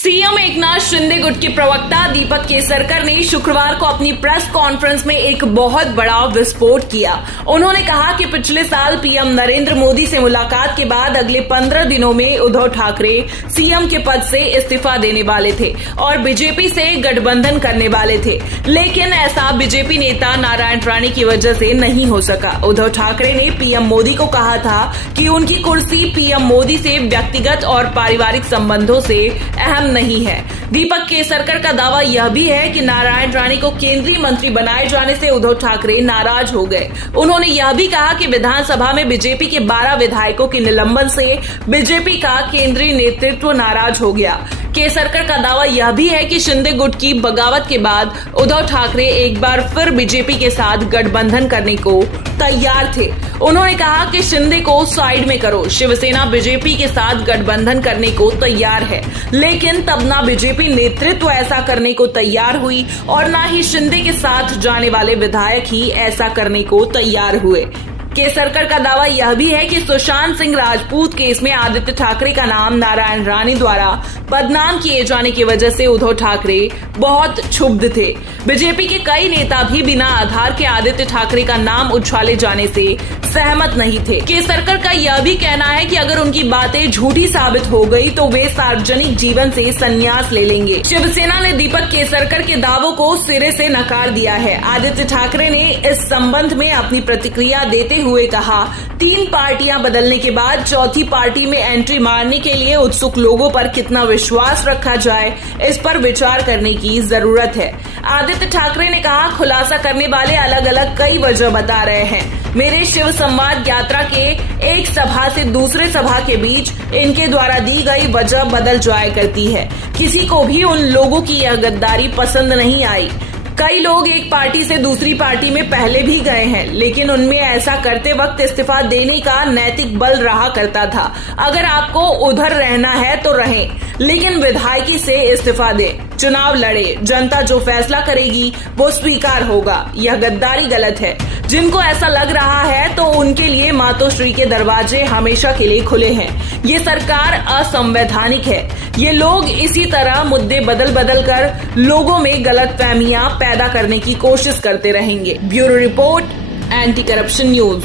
CM Eknath Shinde गुट के प्रवक्ता दीपक केसरकर ने शुक्रवार को अपनी प्रेस कॉन्फ्रेंस में एक बहुत बड़ा विस्फोट किया। उन्होंने कहा कि पिछले साल पीएम नरेंद्र मोदी से मुलाकात के बाद अगले 15 दिनों में उद्धव ठाकरे सीएम के पद से इस्तीफा देने वाले थे और बीजेपी से गठबंधन करने वाले थे, लेकिन ऐसा बीजेपी नेता नारायण राणे की वजह से नहीं हो सका। उद्धव ठाकरे ने पीएम मोदी को कहा था कि उनकी कुर्सी पीएम मोदी से व्यक्तिगत और पारिवारिक संबंधों से अहम नहीं है। दीपक केसरकर का दावा यह भी है कि नारायण राणे को केंद्रीय मंत्री बनाए जाने से उद्धव ठाकरे नाराज हो गए। उन्होंने यह भी कहा कि विधानसभा में बीजेपी के 12 विधायकों के निलंबन से बीजेपी का केंद्रीय नेतृत्व नाराज हो गया। केसरकर का दावा यह भी है कि शिंदे गुट की बगावत के बाद उद्धव ठाकरे एक बार फिर बीजेपी के साथ गठबंधन करने को तैयार थे। उन्होंने कहा कि शिंदे को साइड में करो, शिवसेना बीजेपी के साथ गठबंधन करने को तैयार है, लेकिन तब ना बीजेपी नेतृत्व ऐसा करने को तैयार हुई और ना ही शिंदे के साथ जाने वाले विधायक ही ऐसा करने को तैयार हुए। केसरकर का दावा यह भी है कि सुशांत सिंह राजपूत केस में आदित्य ठाकरे का नाम नारायण राणे द्वारा बदनाम किए जाने की वजह से उद्धव ठाकरे बहुत क्षुब्ध थे। बीजेपी के कई नेता भी बिना आधार के आदित्य ठाकरे का नाम उछाले जाने से सहमत नहीं थे। केसरकर का यह भी कहना है कि अगर उनकी बातें झूठी साबित हो गई तो वे सार्वजनिक जीवन से संन्यास ले लेंगे। शिवसेना ने दीपक केसरकर के दावों को सिरे से नकार दिया है। आदित्य ठाकरे ने इस संबंध में अपनी प्रतिक्रिया देते हुए कहा, 3 पार्टियां बदलने के बाद चौथी पार्टी में एंट्री मारने के लिए उत्सुक लोगों पर कितना विश्वास रखा जाए, इस पर विचार करने की जरूरत है। आदित्य ठाकरे ने कहा, खुलासा करने वाले अलग अलग कई वजह बता रहे हैं। मेरे शिव संवाद यात्रा के एक सभा से दूसरे सभा के बीच इनके द्वारा दी गई वजह बदल जाया करती है। किसी को भी उन लोगों की यह गद्दारी पसंद नहीं आई। कई लोग एक पार्टी से दूसरी पार्टी में पहले भी गए हैं, लेकिन उनमें ऐसा करते वक्त इस्तीफा देने का नैतिक बल रहा करता था। अगर आपको उधर रहना है तो रहें, लेकिन विधायकी से इस्तीफा दें, चुनाव लड़े, जनता जो फैसला करेगी वो स्वीकार होगा। यह गद्दारी गलत है। जिनको ऐसा लग रहा है तो उनके लिए मातोश्री के दरवाजे हमेशा के लिए खुले हैं। ये सरकार असंवैधानिक है। ये लोग इसी तरह मुद्दे बदल बदल कर लोगों में गलतफहमियां पैदा करने की कोशिश करते रहेंगे। Bureau report, anti corruption news.